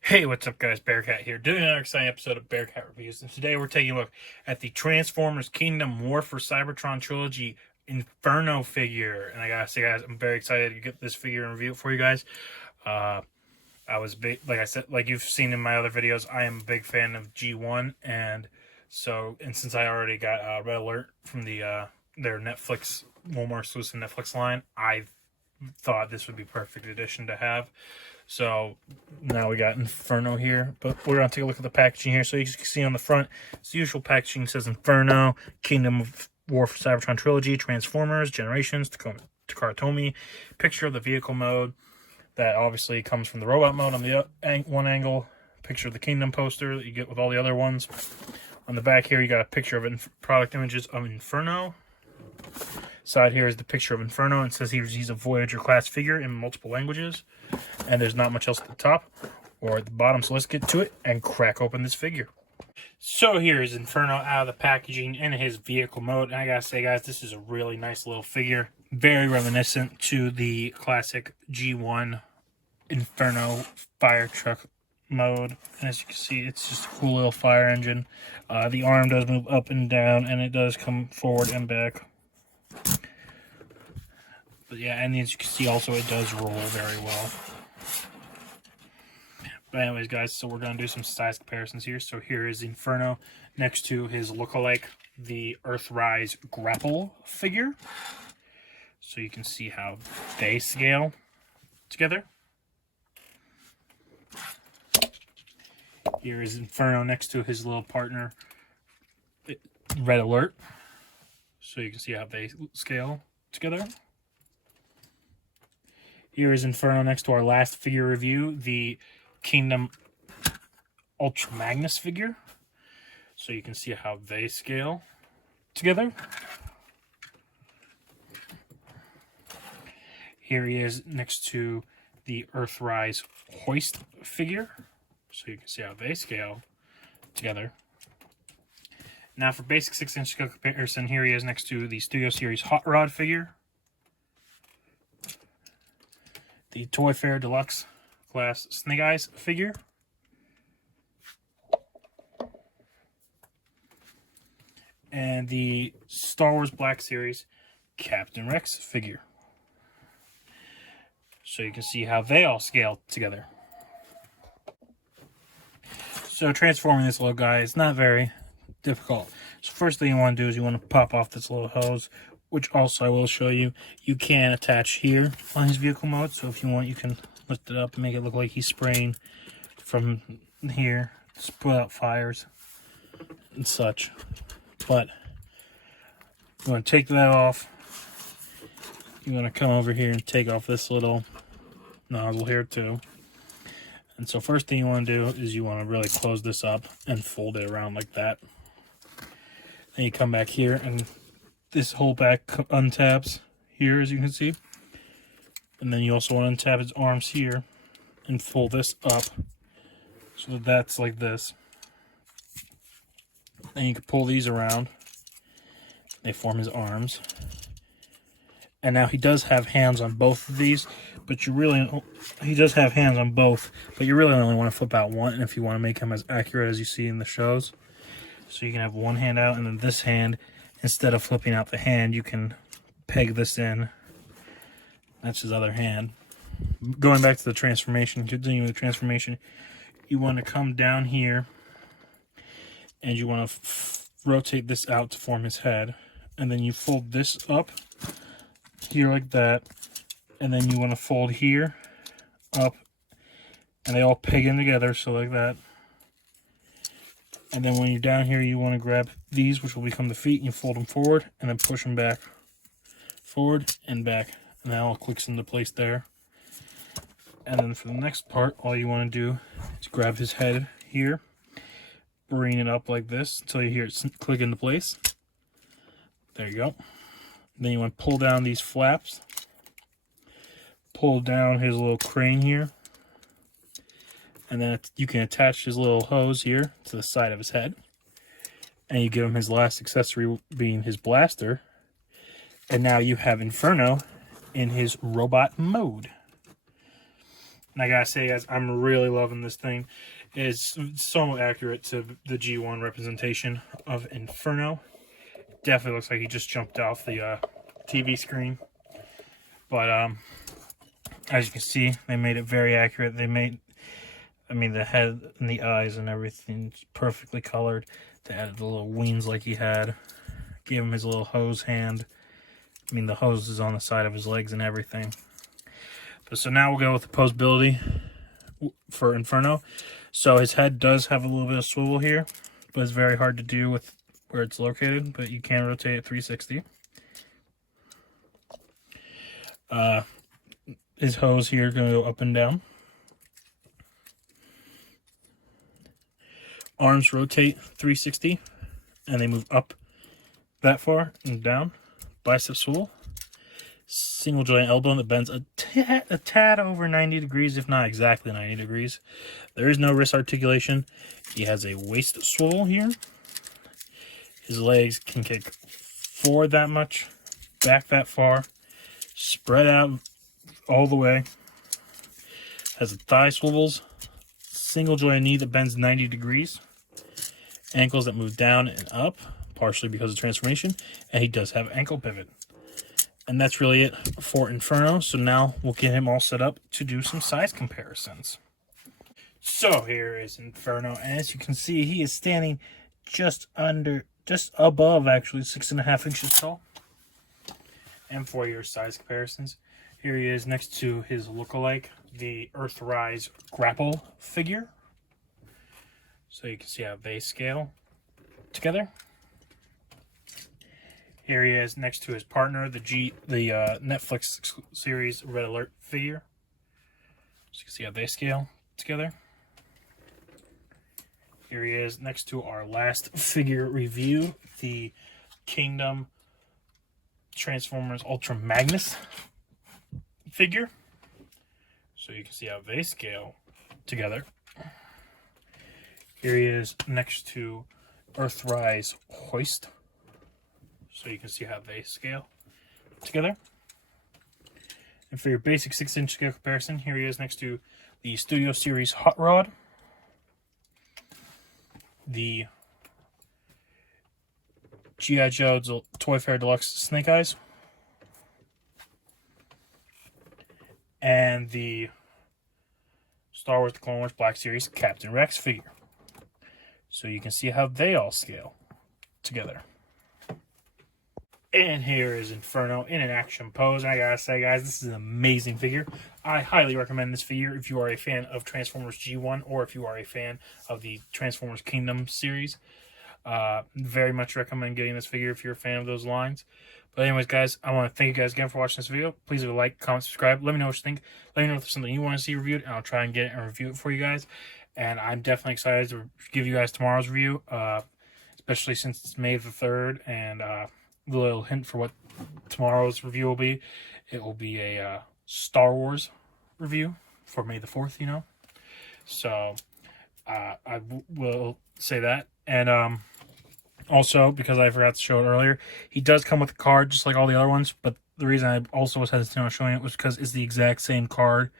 Hey, what's up guys, Bearcat here, doing another exciting episode of Bearcat Reviews, and today we're taking a look at the Transformers Kingdom War for Cybertron Trilogy Inferno figure. And I gotta say guys, I'm very excited to get this figure and review it for you guys. I was big, like I said, like you've seen in my other videos, I am a big fan of G1, and since I already got Red Alert from their Netflix, Walmart exclusive Netflix line, I thought this would be perfect addition to have. So now we got Inferno here, but we're going to take a look at the packaging here. So you can see on the front, it's the usual packaging. It says Inferno, Kingdom of War for Cybertron Trilogy, Transformers, Generations, Takara Tomy, picture of the vehicle mode. That obviously comes from the robot mode on the one angle, picture of the Kingdom poster that you get with all the other ones. On the back here, you got a picture of product images of Inferno. Side here is the picture of Inferno, and it says he's a Voyager class figure in multiple languages. And there's not much else at the top or at the bottom, so let's get to it and crack open this figure. So here is Inferno out of the packaging in his vehicle mode, and I gotta say guys, this is a really nice little figure. Very reminiscent to the classic G1 Inferno fire truck mode. And as you can see, it's just a cool little fire engine. The arm does move up and down, and it does come forward and back. But yeah, and as you can see also, it does roll very well. But anyways, guys, so we're going to do some size comparisons here. So here is Inferno next to his lookalike, the Earthrise Grapple figure. So you can see how they scale together. Here is Inferno next to his little partner, Red Alert. So you can see how they scale together. Here is Inferno next to our last figure review, the Kingdom Ultra Magnus figure. So you can see how they scale together. Here he is next to the Earthrise Hoist figure. So you can see how they scale together. Now for basic 6-inch scale comparison, here he is next to the Studio Series Hot Rod figure. The Toy Fair Deluxe Class Snake Eyes figure. And the Star Wars Black Series Captain Rex figure. So you can see how they all scale together. So transforming this little guy is not very difficult. So first thing you want to do is you want to pop off this little hose, which also I will show you. You can attach here on his vehicle mode. So if you want, you can lift it up and make it look like he's spraying from here to put out fires and such. But you want to take that off. You want to come over here and take off this little nozzle here too. And so first thing you want to do is you want to really close this up and fold it around like that. Then you come back here and this whole back untabs here, as you can see. And then you also want to untap his arms here and fold this up so that that's like this. Then you can pull these around. They form his arms. And now he does have hands on both of these, but he does have hands on both, but you really only want to flip out one, and if you want to make him as accurate as you see in the shows. So you can have one hand out, and then this hand, instead of flipping out the hand, you can peg this in. That's his other hand. Going back to the transformation, continuing with the transformation, you want to come down here, and you want to rotate this out to form his head, and then you fold this up here like that, and then you want to fold here up, and they all peg in together, so like that. And then when you're down here, you want to grab these, which will become the feet, and you fold them forward and then push them back, forward and back, and that all clicks into place there. And then for the next part, all you want to do is grab his head here, bring it up like this until you hear it click into place. There you go. Then you want to pull down these flaps, pull down his little crane here, and then you can attach his little hose here to the side of his head, and you give him his last accessory being his blaster, and now you have Inferno in his robot mode. And I gotta say, guys, I'm really loving this thing. It's so accurate to the G1 representation of Inferno. Definitely looks like he just jumped off the TV screen. But as you can see, they made it very accurate. They made, I mean, the head and the eyes and everything perfectly colored. They added the little wings like he had. Gave him his little hose hand. I mean, the hose is on the side of his legs and everything. But so now we'll go with the posability for Inferno. So his head does have a little bit of swivel here, but it's very hard to do with where it's located, but you can rotate it 360. His hose here is going to go up and down. Arms rotate 360, and they move up that far and down. Bicep swivel. Single joint elbow that bends a tad over 90 degrees, if not exactly 90 degrees. There is no wrist articulation. He has a waist swivel here. His legs can kick forward that much, back that far, spread out all the way. Has a thigh swivels, single joint knee that bends 90 degrees, ankles that move down and up, partially because of transformation, and he does have ankle pivot. And that's really it for Inferno. So now we'll get him all set up to do some size comparisons. So here is Inferno, and as you can see, he is standing just above actually 6.5 inches tall. And for your size comparisons, here he is next to his lookalike, the Earthrise grapple figure. So you can see how they scale together. Here he is next to his partner, the Netflix series Red Alert figure. So you can see how they scale together. Here he is next to our last figure review, the Kingdom Transformers Ultra Magnus figure. So you can see how they scale together. Here he is next to Earthrise Hoist. So you can see how they scale together. And for your basic 6-inch scale comparison, here he is next to the Studio Series Hot Rod, the G.I. Joe Toy Fair Deluxe Snake Eyes, and the Star Wars The Clone Wars Black Series Captain Rex figure. So you can see how they all scale together. And here is Inferno in an action pose. And I gotta say, guys, this is an amazing figure. I highly recommend this figure if you are a fan of Transformers G1 or if you are a fan of the Transformers Kingdom series. Very much recommend getting this figure if you're a fan of those lines. But anyways, guys, I want to thank you guys again for watching this video. Please leave a like, comment, subscribe. Let me know what you think. Let me know if there's something you want to see reviewed, and I'll try and get it and review it for you guys. And I'm definitely excited to give you guys tomorrow's review, especially since it's May the 3rd, and the little hint for what tomorrow's review will be. It will be a Star Wars review for May the 4th, you know. So I will say that. And also, because I forgot to show it earlier, he does come with a card just like all the other ones. But the reason I also was hesitant on showing it was because it's the exact same card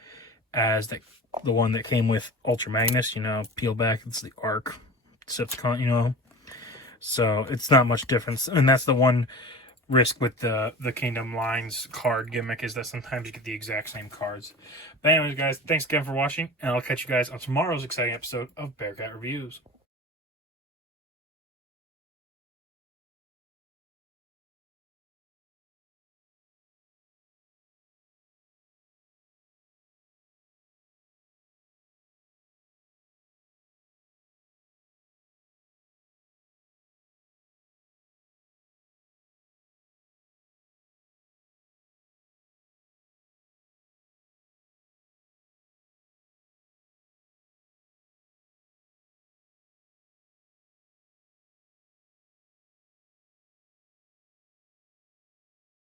as the one that came with Ultra Magnus. You know, peel back, it's the Arc Decepticon, you know. So it's not much difference, and that's the one risk with the Kingdom Lines card gimmick, is that sometimes you get the exact same cards. But anyways, guys, thanks again for watching, and I'll catch you guys on tomorrow's exciting episode of Bearcat Reviews.